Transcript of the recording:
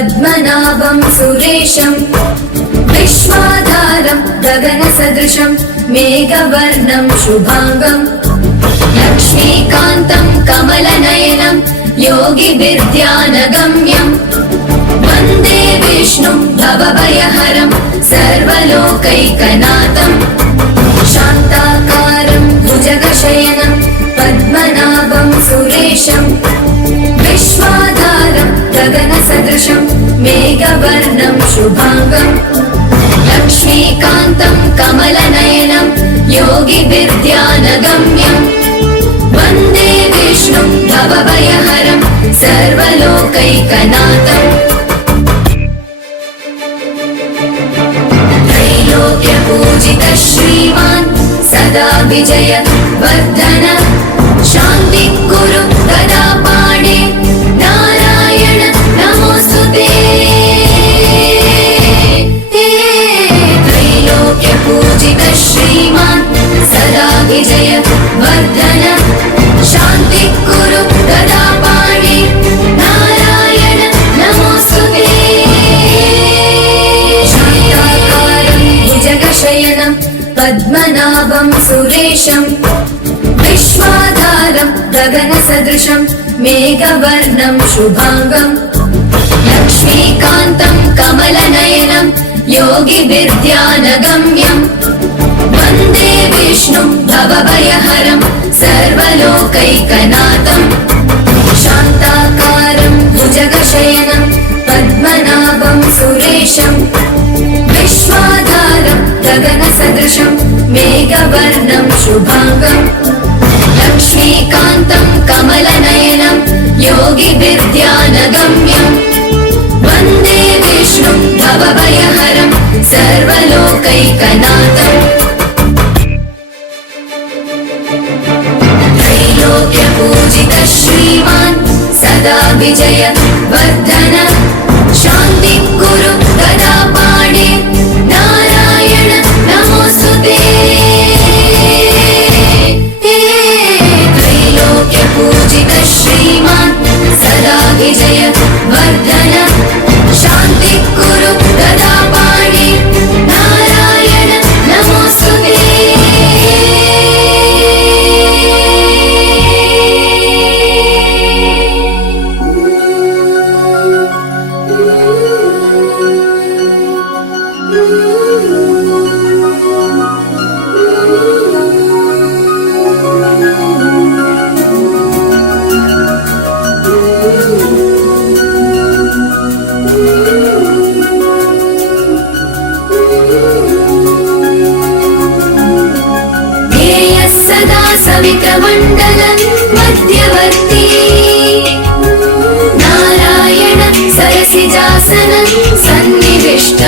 पद्मनाभं सुरेशं विश्वाधारं गगनसदृशं मेघवर्णं शुभांगं लक्ष्मीकान्तं कमलनयनं योगिभिर्ध्यानगम्यं वन्दे विष्णुं भवभयहरं सर्वलोकैकनाथं शान्ताकारं भुजगशयनं पद्मनाभं सुरेशं विश्वाधारं गगनसदृशं मेघवर्णं शुभांगं लक्ष्मीकान्तं कमलनयनं योगिभिर्ध्यानगम्यं वन्दे विष्णुं भवभयहरं सर्वलोकैकनाथं त्रैलोक्यपूजितः श्रीमान् सदा विजय वर्धन शान्तिः गदा पाणे नारायण नमोस्तुते त्रैलोक्यपूजितः श्रीमान् सदा विजय वर्धन शान्तिः गदा पाणे नारायण नमोस्तुते शान्ताकारं भुजगशयनं पद्मनाभं सुरेशं विश्वाधारं गगनसदृशं मेघवर्णं शुभांगं लक्ष्मीकान्तं कमलनयनं योगिभिर्ध्यानगम्यं वन्दे विष्णुं भवभयहरं सर्वलोकैकनाथं शान्ताकारं भुजगशयनं पद्मनाभं सुरेशं विश्वाधारं गगनसदृशं मेघवर्णं शुभांगं लक्ष्मीकान्तं कमलनयनं योगिभिर्ध्यानगम्यं वन्दे विष्णुं भवभयहरं सर्वलोकैकनाथं त्रैलोक्यपूजितः श्रीमान् सदा विजय वर्धन शान्तिः गदा पाणे नारायण नमोस्तुते त्रैलोक्यपूजितः श्रीमान् सदा विजय वर्धन शान्तिः गदा पाणे नारायण नमोस्तुते सवित्रमण्डलं मध्यवर्ती नारायण सरसिजासनं सन्निविष्ट